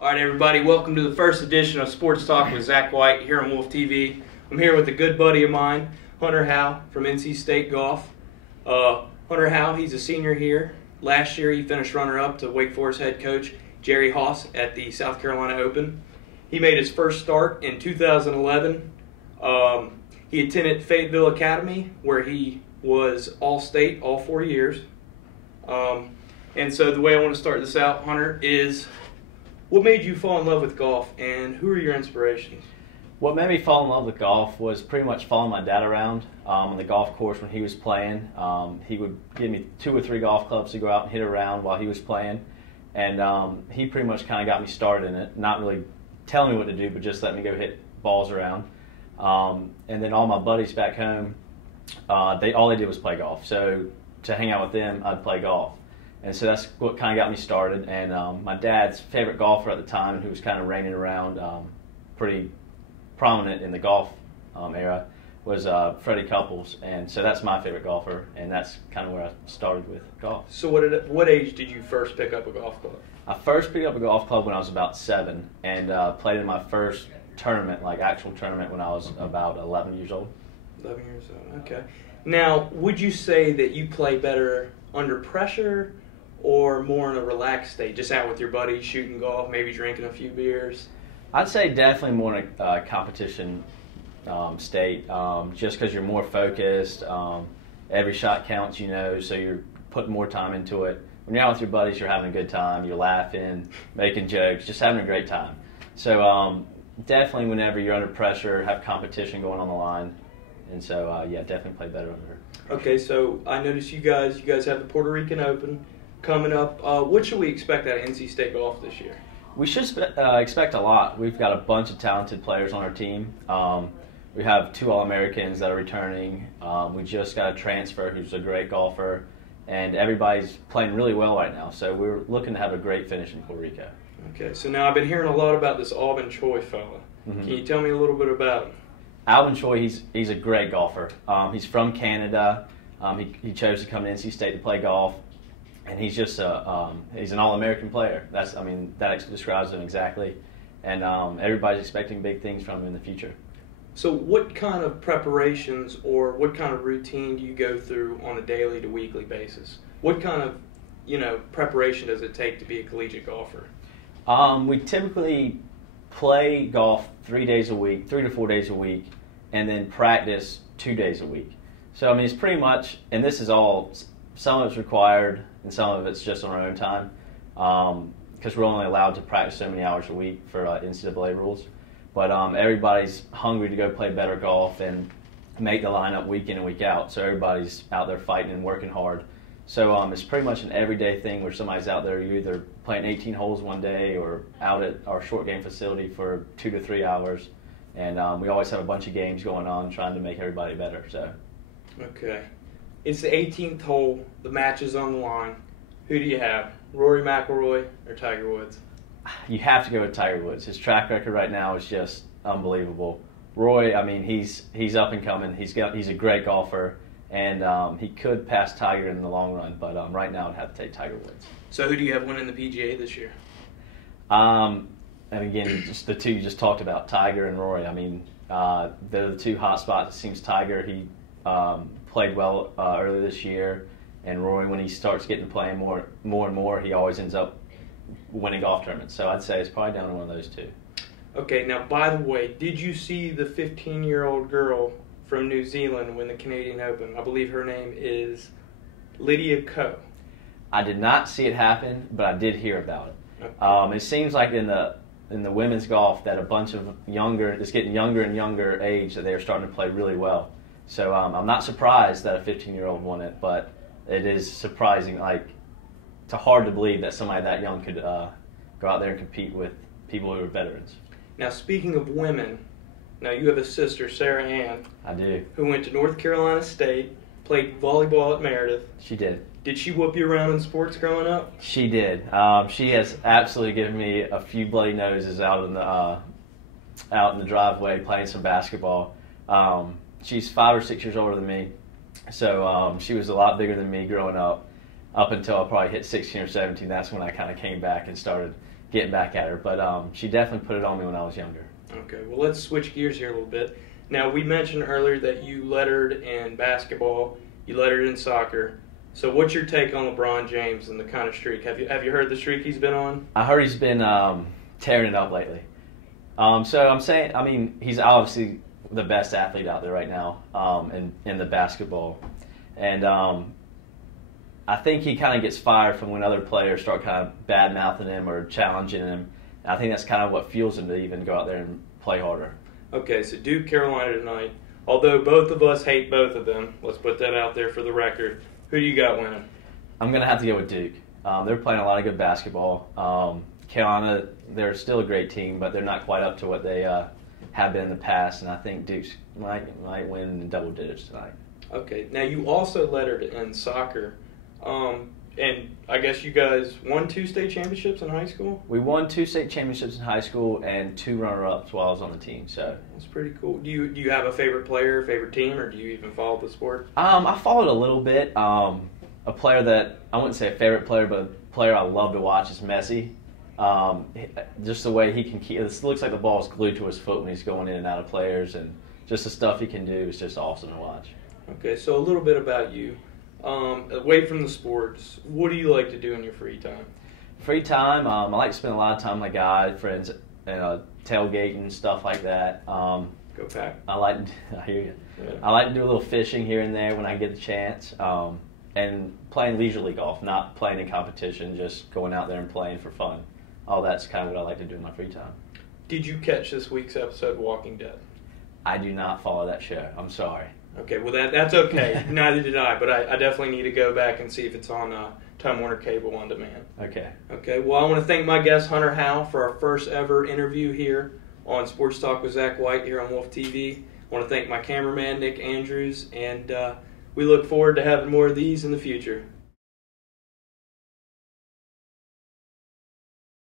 All right, everybody, welcome to the first edition of Sports Talk with Zach White here on Wolf TV. I'm here with a good buddy of mine, Hunter Howe from NC State Golf. Hunter Howe, he's a senior here. Last year, he finished runner-up to Wake Forest head coach Jerry Haas at the South Carolina Open. He made his first start in 2011. He attended Fayetteville Academy, where he was All-State all 4 years. And so the way I want to start this out, Hunter, is what made you fall in love with golf, and who are your inspirations? What made me fall in love with golf was pretty much following my dad around on the golf course when he was playing. He would give me 2 or 3 golf clubs to go out and hit around while he was playing. And he pretty much kind of got me started in it, not really telling me what to do, but just let me go hit balls around. And then all my buddies back home, all they did was play golf. So to hang out with them, I'd play golf. And so that's what kind of got me started. And my dad's favorite golfer at the time, and who was kind of reigning around pretty prominent in the golf era, was Freddie Couples. And so that's my favorite golfer, and that's kind of where I started with golf. So what age did you first pick up a golf club? I first picked up a golf club when I was about 7, and played in my first tournament, like actual tournament, when I was about 11 years old. 11 years old, okay. Now, would you say that you play better under pressure or more in a relaxed state, just out with your buddies, shooting golf, maybe drinking a few beers? I'd say definitely more in a competition state, just because you're more focused. Every shot counts, so you're putting more time into it. When you're out with your buddies, you're having a good time, you're laughing, making jokes, just having a great time. So definitely whenever you're under pressure, have competition going on the line. And so, yeah, definitely play better under. Okay, so I noticed you guys have the Puerto Rican Open coming up. What should we expect out of NC State Golf this year? We should expect a lot. We've got a bunch of talented players on our team. We have 2 All-Americans that are returning. We just got a transfer who's a great golfer. And everybody's playing really well right now. So we're looking to have a great finish in Puerto Rico. Okay, so now I've been hearing a lot about this Alvin Choi fella. Mm-hmm. Can you tell me a little bit about him? Alvin Choi, he's a great golfer. He's from Canada. He chose to come to NC State to play golf. And he's just he's an All-American player. That describes him exactly. And everybody's expecting big things from him in the future. So what kind of preparations or what kind of routine do you go through on a daily to weekly basis? What kind of, preparation does it take to be a collegiate golfer? We typically play golf 3 days a week, 3 to 4 days a week, and then practice 2 days a week. So, it's pretty much, and this is all, some of it's required and some of it's just on our own time, because we're only allowed to practice so many hours a week for NCAA rules. But everybody's hungry to go play better golf and make the lineup week in and week out. So everybody's out there fighting and working hard. So it's pretty much an everyday thing where somebody's out there, you're either playing 18 holes one day or out at our short game facility for 2 to 3 hours. And we always have a bunch of games going on trying to make everybody better. So. Okay. It's the 18th hole. The match is on the line. Who do you have, Rory McIlroy or Tiger Woods? You have to go with Tiger Woods. His track record right now is just unbelievable. Roy, he's up and coming. He's a great golfer, and he could pass Tiger in the long run. But right now, I'd have to take Tiger Woods. So who do you have winning the PGA this year? And again, just the 2 you just talked about, Tiger and Rory. They're the 2 hot spots. It seems Tiger, he played well earlier this year, and Rory, when he starts getting to playing more and more, he always ends up winning golf tournaments. So I'd say it's probably down to one of those 2. Okay, now by the way, did you see the 15-year-old girl from New Zealand win the Canadian Open? I believe her name is Lydia Ko. I did not see it happen, but I did hear about it. Okay. It seems like in the women's golf that a bunch of it's getting younger and younger age that they are starting to play really well. So I'm not surprised that a 15-year-old won it, but it is surprising. It's hard to believe that somebody that young could go out there and compete with people who are veterans. Now, speaking of women, now you have a sister, Sarah Ann. I do. Who went to North Carolina State, played volleyball at Meredith. She did. Did she whoop you around in sports growing up? She did. She has absolutely given me a few bloody noses out in the driveway playing some basketball. She's 5 or 6 years older than me, so she was a lot bigger than me growing up until I probably hit 16 or 17. That's when I kind of came back and started getting back at her. But she definitely put it on me when I was younger. Okay, well, let's switch gears here a little bit. Now, we mentioned earlier that you lettered in basketball, you lettered in soccer. So what's your take on LeBron James and the kind of streak? Have you heard the streak he's been on? I heard he's been tearing it up lately. So I'm saying, I mean, he's obviously the best athlete out there right now in the basketball. And I think he kind of gets fired from when other players start kind of bad-mouthing him or challenging him. And I think that's kind of what fuels him to even go out there and play harder. Okay, so Duke, Carolina tonight. Although both of us hate both of them, let's put that out there for the record. Who do you got winning? I'm going to have to go with Duke. They're playing a lot of good basketball. Carolina, they're still a great team, but they're not quite up to what they have been in the past, and I think Duke might win in double digits tonight. Okay, now you also lettered in soccer, and I guess you guys won 2 state championships in high school? We won 2 state championships in high school and 2 runner-ups while I was on the team. So that's pretty cool. Do you have a favorite player, favorite team, or do you even follow the sport? I followed a little bit. A player that I wouldn't say a favorite player, but a player I love to watch is Messi. Just the way he can keep it looks like the ball is glued to his foot when he's going in and out of players, and just the stuff he can do is just awesome to watch. Okay, so a little bit about you. Away from the sports, what do you like to do in your free time? Free time, I like to spend a lot of time with my guys, friends, tailgating and stuff like that. Go Pack. I hear you. Yeah. I like to do a little fishing here and there when I get the chance. And playing leisurely golf, not playing in competition, just going out there and playing for fun. All that's kind of what I like to do in my free time. Did you catch this week's episode of Walking Dead? I do not follow that show. I'm sorry. Okay, well that's okay. Neither did I, but I definitely need to go back and see if it's on Time Warner Cable on demand. Okay. Okay, well I want to thank my guest Hunter Howell for our first ever interview here on Sports Talk with Zach White here on Wolf TV. I want to thank my cameraman Nick Andrews, and we look forward to having more of these in the future.